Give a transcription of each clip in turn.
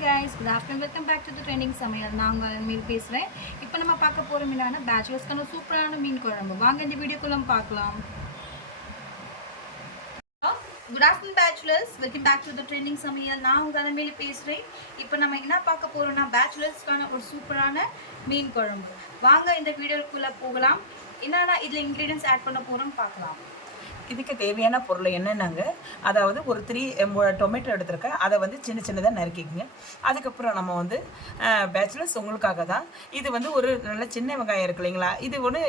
Guys good afternoon welcome back to the trending சமையல் நான் உங்கள் மீன் பேசுகிறேன் இப்போ நம்ம பார்க்க போகிற மீனான பேச்சுலர்ஸ்க்கான சூப்பரான மீன் குழம்பு. வாங்க இந்த வீடியோக்குள்ள பார்க்கலாம். Good afternoon bachelors welcome back to the trending சமையல் நான் உங்கள் மேல பேசுகிறேன் இப்போ நம்ம என்ன பார்க்க போகிறோம்னா பேச்சுலர்ஸ்க்கான ஒரு சூப்பரான மீன் குழம்பு. வாங்க இந்த வீடியோக்குள்ளே போகலாம். என்னென்ன இதில் இன்க்ரீடியன்ஸ் ஆட் பண்ண போகிறோம்னு பார்க்கலாம். இதுக்கு தேவையான பொருள் என்னென்னாங்க? அதாவது ஒரு த்ரீ டொமேட்டோ எடுத்திருக்கேன் அதை வந்து சின்ன சின்னதாக நறுக்கிக்கங்க. அதுக்கப்புறம் நம்ம வந்து பேச்சுலர்ஸ் உங்களுக்காக தான். இது வந்து ஒரு நல்ல சின்ன வெங்காயம் இருக்கு இல்லைங்களா? இது ஒன்று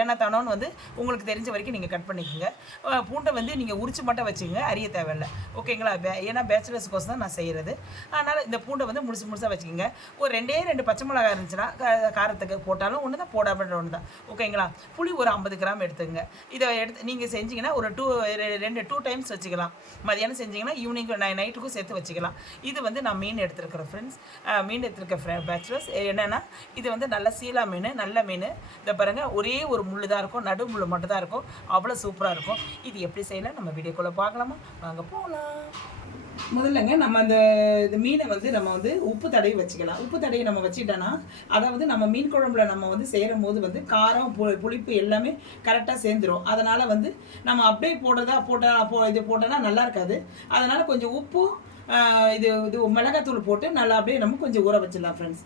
ஏனத்தானோன்னு வந்து உங்களுக்கு தெரிஞ்ச வரைக்கும் நீங்கள் கட் பண்ணிக்கோங்க. பூண்டை வந்து நீங்கள் உரிச்சு மட்டும் வச்சுக்கோங்க அறிய தேவையில்லை. ஓகேங்களா? பே- ஏன்னா பேச்சுலர்ஸ்க்கோசம் தான் நான் செய்கிறது அதனால் இந்த பூண்டை வந்து முழுசு முழுசாக வச்சுக்கோங்க. ஒரு ரெண்டே ரெண்டு பச்சை மிளகாய் இருந்துச்சுன்னா காரத்துக்கு போட்டாலும் ஒன்று தான் போடாமல் ஒன்று தான் ஓகேங்களா? புளி ஒரு ஐம்பது கிராம் எடுத்துங்க இதை எடுத்து நீங்கள் செஞ்சீங்கன்னா ஒரு டூ ரெண்டு டூ டைம்ஸ் வச்சுக்கலாம். மதியானம் செஞ்சீங்கன்னா ஈவினிங் நைட்டுக்கும் சேர்த்து வச்சுக்கலாம். இது வந்து நான் மீன் எடுத்துருக்கிறேன் ஃப்ரெண்ட்ஸ் மீன் எடுத்துருக்க ஃப்ரெ பேச்சுலர்ஸ் என்னென்னா இது வந்து நல்ல சீலா மீன் நல்ல மீன். இதை பாருங்கள் ஒரே ஒரு முள்ளு தான் இருக்கும். நடு முள் மட்டும் தான் இருக்கும் அவ்வளோ சூப்பராக இருக்கும். இது எப்படி செய்யலாம்? நம்ம வீடியோக்குள்ளே பார்க்கலாமா? வாங்க போகலாம் முதல்லங்க நம்ம அந்த இந்த மீனை வந்து நம்ம வந்து உப்பு தடவி வச்சுக்கலாம். உப்பு தடவி நம்ம வச்சுட்டோன்னா அதாவது நம்ம மீன் குழம்புல நம்ம வந்து செய்கிற போது வந்து காரம் பு- புளிப்பு எல்லாமே கரெக்டாக சேர்ந்துரும். அதனால் வந்து நம்ம அப்படியே போடுறதா போட்டால் போ இது போட்டோன்னா நல்லா இருக்காது. அதனால் கொஞ்சம் உப்பும் இது இது மிளகாத்தூள் போட்டு நல்லா அப்படியே நம்ம கொஞ்சம் ஊற வச்சிடலாம் ஃப்ரெண்ட்ஸ்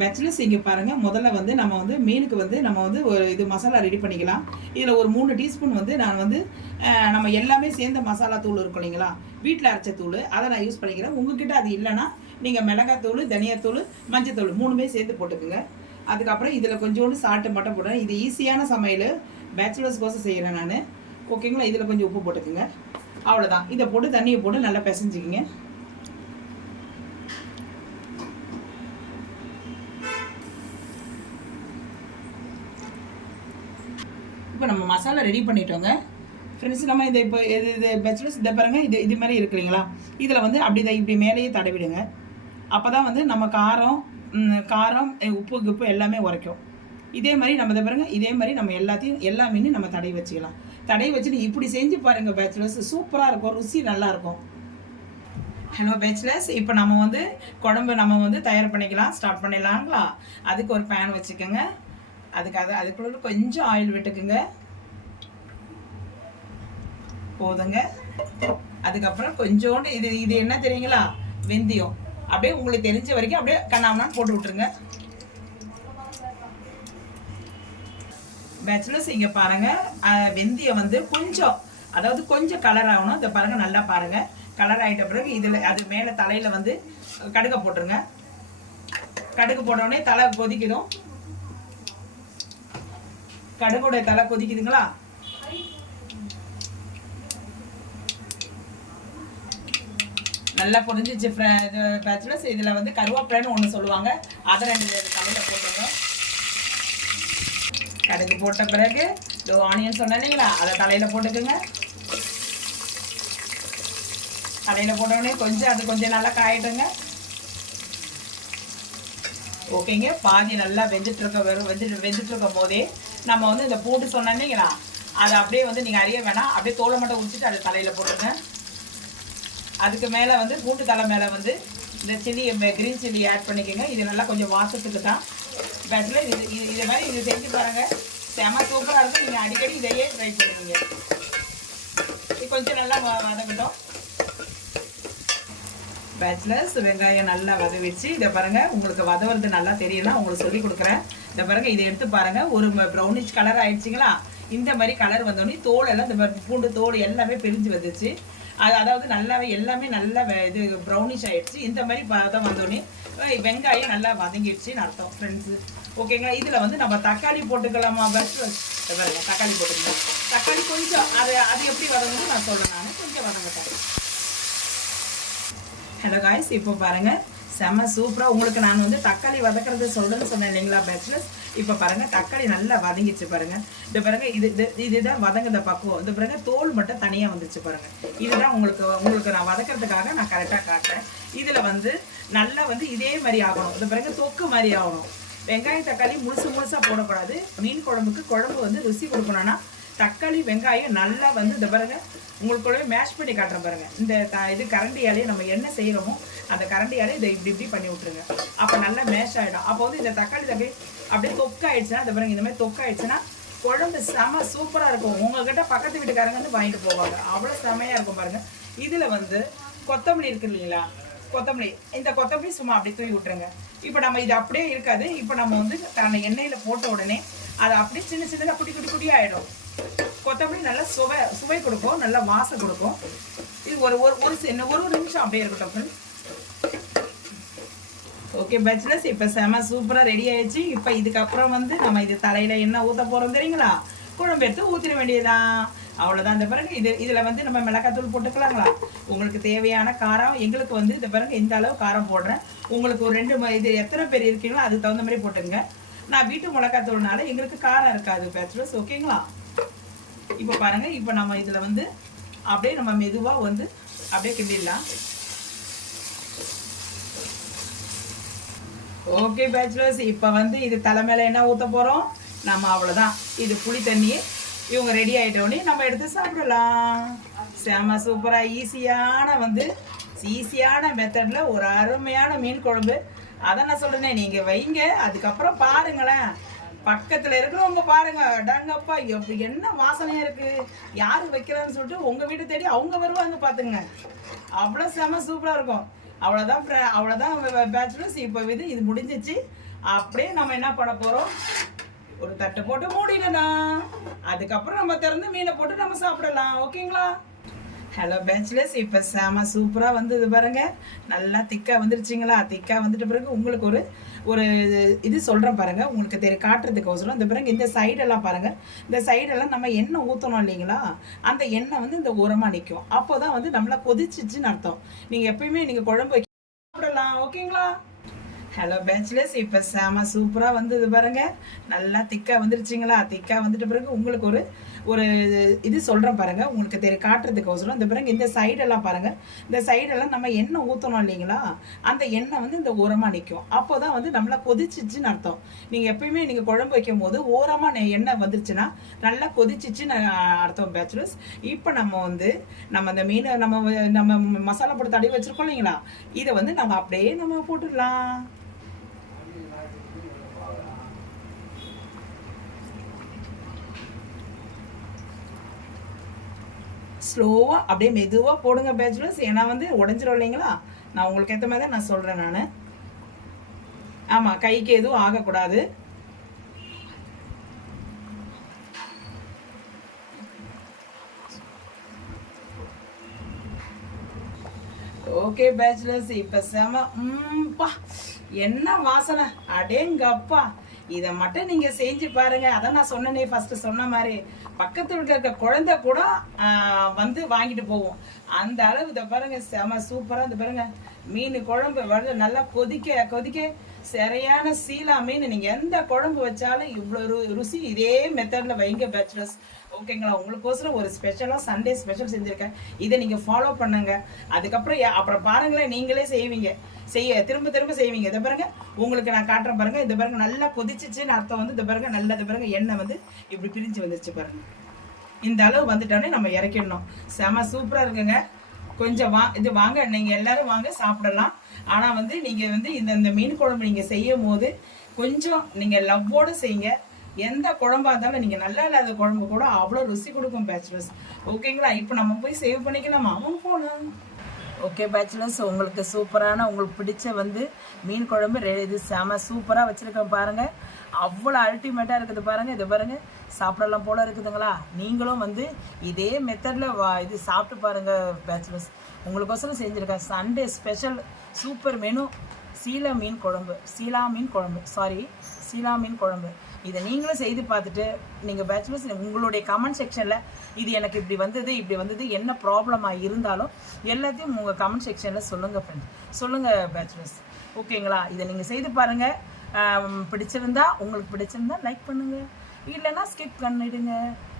பேச்சுலர்ஸ் இங்கே பாருங்கள் முதல்ல வந்து நம்ம வந்து மீனுக்கு வந்து நம்ம வந்து ஒரு இது மசாலா ரெடி பண்ணிக்கலாம். இதில் ஒரு மூணு டீஸ்பூன் வந்து நான் வந்து நம்ம எல்லாமே சேர்ந்த மசாலா தூள் இருக்கும் இல்லைங்களா? வீட்டில் அரைச்ச தூள் அதை நான் யூஸ் பண்ணிக்கிறேன். உங்ககிட்ட அது இல்லைன்னா நீங்கள் மிளகாத்தூள் தனியாத்தூள் மஞ்சத்தூள் மூணுமே சேர்த்து போட்டுக்குங்க. அதுக்கப்புறம் இதில் கொஞ்சோண்டு சால்ட்டு மட்டும் போடுறேன். இது ஈஸியான சமையல். பேச்சுலர்ஸ் கோசம் செய்கிறேன் நான். ஓகேங்களா இதில் கொஞ்சம் உப்பு போட்டுக்குங்க. அவ்வளோதான் இதை போட்டு தண்ணியை போட்டு நல்லா பிசைஞ்சிக்கிங்க இப்போ நம்ம மசாலா ரெடி பண்ணிட்டோங்க. ஃப்ரெண்ட்ஸ் நம்ம இதை இப்போ இது இது பேச்சுலர்ஸ் இதை பாருங்க இது இது மாதிரி இருக்கு இல்லைங்களா? இதில் வந்து அப்படி தான் இப்படி மேலேயே தடவிடுங்க. அப்போ தான் வந்து நம்ம காரம் காரம் உப்பு கிப்பு எல்லாமே உரைக்கும். இதே மாதிரி நம்ம இதை பாருங்க இதே மாதிரி நம்ம எல்லாத்தையும் எல்லா மீனும் நம்ம தடவி வச்சுக்கலாம். தடவி வச்சுட்டு இப்படி செஞ்சு பாருங்கள் பேச்சுலர்ஸ் சூப்பராக இருக்கும் ருசி நல்லா இருக்கும். ஹலோ பேச்சுலர்ஸ் இப்போ நம்ம வந்து குழம்பு நம்ம வந்து தயார் பண்ணிக்கலாம் ஸ்டார்ட் பண்ணிடலாங்களா? அதுக்கு ஒரு பேன் வச்சுக்கோங்க. அதுக்கு அது அதுக்குள்ள கொஞ்சம் ஆயில் விட்டுக்குங்க. போதுங்க. அதுக்கப்புறம் கொஞ்சோண்டு இது இது என்ன தெரியுங்களா? வெந்தயம். அப்படியே உங்களுக்கு தெரிஞ்ச வரைக்கும் அப்படியே கண்ணாமண்ணான்னு போட்டு விட்டுருங்க. பேச்சுலர்ஸ் இங்கே பாருங்க. வெந்தயம் வந்து கொஞ்சம் அதாவது கொஞ்சம் கலர் ஆகணும். இதை பாருங்க நல்லா பாருங்க. கலர் ஆகிட்ட பிறகு இதில் அது மேலே தலையில் வந்து கடுகை போட்டுருங்க. கடுகு போட்டோடனே தலை கொதிக்கணும் கடுகுடைய தலை கொதிக்குதுங்களா? நல்லா பொரிஞ்சிச்சு பேச்சுலர்ஸ் இதில் வந்து கருவேப்பிலைன்னு ஒன்று சொல்லுவாங்க. அதை ரெண்டு தலையில் போட்டுருங்க கடுகு போட்ட பிறகு இதோ ஆனியன் சொன்னேன் அதை தலையில் போட்டுக்கோங்க. தலையில் போட்டோடனே கொஞ்சம் அது கொஞ்சம் நல்லா காயட்டுங்க. ஓகேங்க. பாதி நல்லா வெந்துட்டு இருக்க வெறும் வெந்துட்டு வெந்துட்டு இருக்கும் போதே நம்ம வந்து இந்த பூண்டு சொன்னேன் அதை அப்படியே வந்து நீங்கள் அறிய வேணாம். அப்படியே தோலை மட்டும் உரிச்சிட்டு அதை தலையில் போட்டுருங்க அதுக்கு மேலே வந்து பூண்டு தலை மேலே வந்து இந்த சில்லி க்ரீன் சில்லி ஆட் பண்ணிக்கோங்க. இது நல்லா கொஞ்சம் வாசத்துக்கு தான். பேட்டில் இது இது இதை மாதிரி இது செஞ்சு பாருங்கள் செம சூப்பராக இருக்கும் நீங்கள் அடிக்கடி இதையே ட்ரை பண்ணுவீங்க இது கொஞ்சம் நல்லா வ- வதங்கட்டும். பேச்சுலர்ஸ் வெங்காயம் நல்லா வதவிச்சு இதை பாருங்கள் உங்களுக்கு வதவுறது நல்லா தெரியலாம் உங்களுக்கு சொல்லி கொடுக்குறேன். இதை பாருங்கள் இதை எடுத்து பாருங்கள் ஒரு ப்ரௌனிஷ் கலர் ஆயிடுச்சிங்களா? இந்த மாதிரி கலர் வந்தோடனே தோல் எல்லாம் இந்த மாதிரி பூண்டு தோல் எல்லாமே பிரிஞ்சு வந்துச்சு. அது அதாவது நல்லாவே எல்லாமே நல்லா இது ப்ரௌனிஷ் ஆயிடுச்சு. இந்த மாதிரி பதம் வந்தோடனே வெங்காயம் நல்லா வதங்கிடுச்சுன்னு அர்த்தம் ஃப்ரெண்ட்ஸு ஓகேங்களா இதில் வந்து நம்ம தக்காளி போட்டுக்கலாமா? பேச்சுலர்ஸ் பாருங்க தக்காளி போட்டுக்கலாம்? தக்காளி கொஞ்சம் அது அது எப்படி வதங்கணும் நான் சொல்கிறேன் நான். கொஞ்சம் வதங்கட்டேன் ஹலோ காய்ஸ் இப்போ பாருங்க. செம சூப்பராக உங்களுக்கு நான் வந்து தக்காளி வதக்கிறது சொல்கிறேன்னு சொன்னேன் இல்லைங்களா பேச்சுலர்ஸ் இப்போ பாருங்க தக்காளி நல்லா வதங்கிச்சு பாருங்க. இந்த பாருங்க இது இது இதுதான் வதங்குத பக்குவம். இந்த பாருங்க தோல் மட்டும் தனியாக வந்துச்சு பாருங்க. இதுதான் உங்களுக்கு உங்களுக்கு நான் வதக்கிறதுக்காக நான் கரெக்டாக காட்டுறேன். இதில் வந்து நல்லா வந்து இதே மாதிரி ஆகணும். இந்த பாருங்க தொக்கு மாதிரி ஆகணும். வெங்காயம் தக்காளி முழுசு முழுசாக போடக்கூடாது. மீன் குழம்புக்கு குழம்பு வந்து ருசி கொடுக்கணும்னா தக்காளி வெங்காயம் நல்லா வந்து இந்த உங்களுக்கு கூட மேஷ் பண்ணி காட்டுறேன் பாருங்க. இந்த த இது கரண்டியாலே நம்ம என்ன செய்கிறோமோ அந்த கரண்டியாலே இதை இப்படி இப்படி பண்ணி விட்ருங்க அப்போ நல்லா மேஷ் ஆகிடும் அப்போ வந்து இந்த தக்காளி அப்படியே அப்படியே தொக்காயிடுச்சுன்னா இந்த பாருங்க இந்த மாதிரி தொக்காயிடுச்சுன்னா குழம்பு செம சூப்பராக இருக்கும். உங்ககிட்ட பக்கத்து வீட்டுக்காரங்க வந்து வாங்கிட்டு போவாங்க. அவ்வளோ செமையாக இருக்கும் பாருங்க. இதில் வந்து கொத்தமல்லி இருக்கு இல்லைங்களா? கொத்தமல்லி. இந்த கொத்தமல்லி சும்மா அப்படியே தூவி விட்டுருங்க. இப்போ நம்ம இது அப்படியே இருக்காது. இப்போ நம்ம வந்து தன்னை எண்ணெயில் போட்ட உடனே அது அப்படியே சின்ன சின்னதாக குட்டி குட்டி குட்டி ஆகிடும் கொத்தமல்லி நல்லா சுவை சுவை கொடுக்கும் நல்லா வாசம் கொடுக்கும். இது ஒரு ஒரு ஒரு சின்ன ஒரு நிமிஷம் அப்படியே இருக்கட்டும் friends. ஓகே பேச்சுலர்ஸ் இப்போ செம சூப்பராக ரெடி ஆயிடுச்சு. இப்போ இதுக்கப்புறம் வந்து நம்ம இது தலையில் என்ன ஊற்ற போகிறோம் தெரியுங்களா? குழம்பு எடுத்து ஊற்றிட வேண்டியதுதான். அவ்வளோதான் இந்த பிறகு இது இதில் வந்து நம்ம மிளகாத்தூள் போட்டுக்கலாங்களா? உங்களுக்கு தேவையான காரம் எங்களுக்கு வந்து இந்த பிறகு இந்த அளவு காரம் போடுறேன். உங்களுக்கு ஒரு ரெண்டு ம- இது எத்தனை பேர் இருக்கீங்களோ அதுக்கு தகுந்த மாதிரி போட்டுங்க நான் வீட்டு மிளகாத்தூள்னால எங்களுக்கு காரம் இருக்காது பேச்சுலர்ஸ் ஓகேங்களா இப்போ பாருங்க இப்போ நம்ம இதில் வந்து அப்படியே நம்ம மெதுவாக வந்து அப்படியே கிண்டிடலாம். ஓகே பேச்சுலர்ஸ் இப்போ வந்து இது தலைமையில் என்ன ஊற்ற போகிறோம் நம்ம அவ்வளோதான் இது புளி தண்ணி இவங்க ரெடி ஆகிட்டோடனே நம்ம எடுத்து சாப்பிடலாம். செம சூப்பராக ஈஸியான வந்து ஈஸியான மெத்தடில் ஒரு அருமையான மீன் குழம்பு. அதை நான் சொல்லுனேன் நீங்கள் வைங்க அதுக்கப்புறம் பாருங்களேன். பக்கத்தில் இருக்கிறவங்க பாருங்க டங்கப்பா எப்படி என்ன வாசனையாக இருக்குது யார் வைக்கிறான்னு சொல்லிட்டு உங்கள் வீட்டை தேடி அவங்க வருவாங்க பார்த்துங்க அவ்வளோ செம சூப்பராக இருக்கும். அவ்வளோதான் அவ்வளோதான் பேச்சுலர்ஸ் இப்போ இது இது முடிஞ்சிச்சு. அப்படியே நம்ம என்ன பண்ண போகிறோம் ஒரு தட்டை போட்டு மூடிடலாம் அதுக்கப்புறம் நம்ம திறந்து மீனை போட்டு நம்ம சாப்பிடலாம். ஓகேங்களா? ஹலோ பேச்சுலர்ஸ் இப்போ செம சூப்பராக வந்தது பாருங்க. நல்லா திக்காக வந்துருச்சிங்களா? திக்காக வந்துட்ட பிறகு உங்களுக்கு ஒரு ஒரு இது சொல்கிறேன் பாருங்கள் உங்களுக்கு தெரிய காட்டுறதுக்கோசரம் இந்த பிறகு இந்த சைடெல்லாம் பாருங்கள் இந்த சைடெல்லாம் நம்ம எண்ணெய் ஊற்றணும் இல்லைங்களா? அந்த எண்ணெய் வந்து இந்த உரமாக நிற்கும் அப்போ தான் வந்து நம்மளை கொதிச்சிச்சுன்னு அர்த்தம். நீங்கள் எப்பயுமே நீங்கள் குழம்பு வைக்க சாப்பிடலாம். ஓகேங்களா? ஹலோ பேச்சுலர்ஸ் இப்போ செம சூப்பராக வந்தது பாருங்கள் நல்லா திக்காக வந்துருச்சிங்களா? திக்காக வந்துட்ட பிறகு உங்களுக்கு ஒரு ஒரு இது சொல்கிறேன் பாருங்கள் உங்களுக்கு தெரிய காட்டுறதுக்கோசரம் இந்த பிறகு இந்த சைடெல்லாம் பாருங்கள் இந்த சைடெல்லாம் நம்ம எண்ணெய் ஊற்றணும் இல்லைங்களா? அந்த எண்ணெய் வந்து இந்த ஓரமாக நிற்கும் அப்போ தான் வந்து நம்மளை கொதிச்சிச்சுன்னு அர்த்தம். நீங்கள் எப்பயுமே நீங்கள் குழம்பு வைக்கும் போது ஓரமாக எண்ணெய் வந்துருச்சுன்னா நல்லா கொதிச்சிச்சுன்னு அர்த்தம் பேச்சுலர்ஸ் இப்போ நம்ம வந்து நம்ம அந்த மீனை நம்ம நம்ம மசாலா போட்டு தடவி வச்சுருக்கோம் இல்லைங்களா? இதை வந்து நம்ம அப்படியே நம்ம போட்டுடலாம். ஸ்லோவாக அப்படியே மெதுவாக போடுங்க பேச்சுலர்ஸ் ஏன்னா வந்து உடஞ்சிரும் இல்லைங்களா? நான் உங்களுக்கு ஏற்ற மாதிரி தான் நான் சொல்கிறேன் நான். ஆமாம் கைக்கு எதுவும் ஆகக்கூடாது. ஓகே பேச்சுலர்ஸ் இப்போ செம பா என்ன வாசனை. அடேங்கப்பா. இதை மட்டும் நீங்க செஞ்சு பாருங்க. அதான் நான் சொன்னனே ஃபர்ஸ்ட் சொன்ன மாதிரி. பக்கத்து வீட்டில் இருக்க குழந்தை கூட வந்து வாங்கிட்டு போவோம் அந்த அளவு இதை பாருங்க செம சூப்பராக இந்த பாருங்க. மீன் குழம்பு வர நல்லா கொதிக்க கொதிக்க சரியான சீலா மீன். நீங்கள் எந்த குழம்பு வச்சாலும் இவ்வளோ ரு ருசி இதே மெத்தடில் வைங்க பேச்சுலர்ஸ் ஓகேங்களா உங்களுக்கோசரம் ஒரு ஸ்பெஷலாக சண்டே ஸ்பெஷல் செஞ்சுருக்கேன். இதை நீங்கள் ஃபாலோ பண்ணுங்க. அதுக்கப்புறம் அப்புறம் பாருங்களேன் நீங்களே செய்வீங்க. செய்ய திரும்ப திரும்ப செய்வீங்க. இதை பாருங்க உங்களுக்கு நான் காட்டுறேன் பாருங்க. இந்த பாருங்க நல்லா கொதிச்சிச்சுன்னு அர்த்தம் வந்து இந்த பாருங்க நல்லா இந்த பாருங்க எண்ணெய் வந்து இப்படி பிரிஞ்சு வந்துச்சு பாருங்க. இந்த அளவு வந்துட்டோன்னே நம்ம இறக்கிடணும். செம சூப்பராக இருக்குங்க. கொஞ்சம் வா இது வாங்க நீங்கள் எல்லாரும் வாங்க சாப்பிடலாம். ஆனால் வந்து நீங்கள் வந்து இந்த இந்த மீன் குழம்பு நீங்கள் செய்யும் போது கொஞ்சம் நீங்கள் லவ்வோடு செய்யுங்க. எந்த குழம்பா இருந்தாலும் நீங்கள் நல்லா இல்லாத குழம்பு கூட அவ்வளோ ருசி கொடுக்கும் பேச்சுலர்ஸ் ஓகேங்களா இப்போ நம்ம போய் சேவ் பண்ணிக்கலாமா? அவன் போகலாம் ஓகே பேச்சுலர்ஸ் உங்களுக்கு சூப்பரான உங்களுக்கு பிடிச்ச வந்து மீன் குழம்பு ரெ- இது செம சூப்பராக வச்சுருக்கேன் பாருங்கள் அவ்வளோ அல்டிமேட்டாக இருக்குது பாருங்கள் இதை பாருங்கள் சாப்பிடலாம் போல் இருக்குதுங்களா? நீங்களும் வந்து இதே மெத்தடில் வா இது சாப்பிட்டு பாருங்கள் பேச்சுலர்ஸ் உங்களுக்கோசரம் செஞ்சுருக்கேன். சண்டே ஸ்பெஷல் சூப்பர் மெனு சீலா மீன் குழம்பு சீலா மீன் குழம்பு சாரி சீலா மீன் குழம்பு. இதை நீங்களும் செய்து பார்த்துட்டு நீங்கள் பேச்சுலர்ஸ் உங்களுடைய கமெண்ட் செக்ஷனில் இது எனக்கு இப்படி வந்தது இப்படி வந்தது என்ன ப்ராப்ளமாக இருந்தாலும் எல்லாத்தையும் உங்கள் கமெண்ட் செக்ஷனில் சொல்லுங்கள் ஃப்ரெண்ட்ஸ் சொல்லுங்கள் பேச்சுலர்ஸ் ஓகேங்களா இதை நீங்கள் செய்து பாருங்கள் பிடிச்சிருந்தா உங்களுக்கு பிடிச்சிருந்தா லைக் பண்ணுங்கள் இல்லைன்னா ஸ்கிப் பண்ணிடுங்க.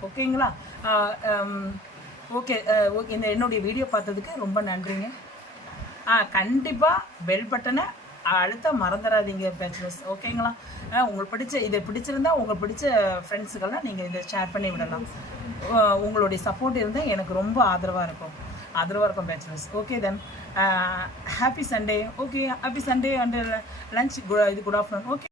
ஓகேங்களா ஓகே இந்த என்னுடைய வீடியோ பார்த்ததுக்கு ரொம்ப நன்றிங்க. ஆ கண்டிப்பாக பெல் பட்டனை அழுத்த மறந்துடாதீங்க பேச்சுலர்ஸ் ஓகேங்களா உங்களுக்கு பிடிச்ச இதை பிடிச்சிருந்தா உங்களுக்கு பிடிச்ச ஃப்ரெண்ட்ஸுக்கெல்லாம் நீங்கள் இதை ஷேர் பண்ணி விடலாம். உங்களுடைய சப்போர்ட் இருந்தால் எனக்கு ரொம்ப ஆதரவாக இருக்கும். ஆதரவாக இருக்கும் bachelors okay then happy Sunday okay happy Sunday and lunch இது குட் ஆஃப்டர்நூன் ஓகே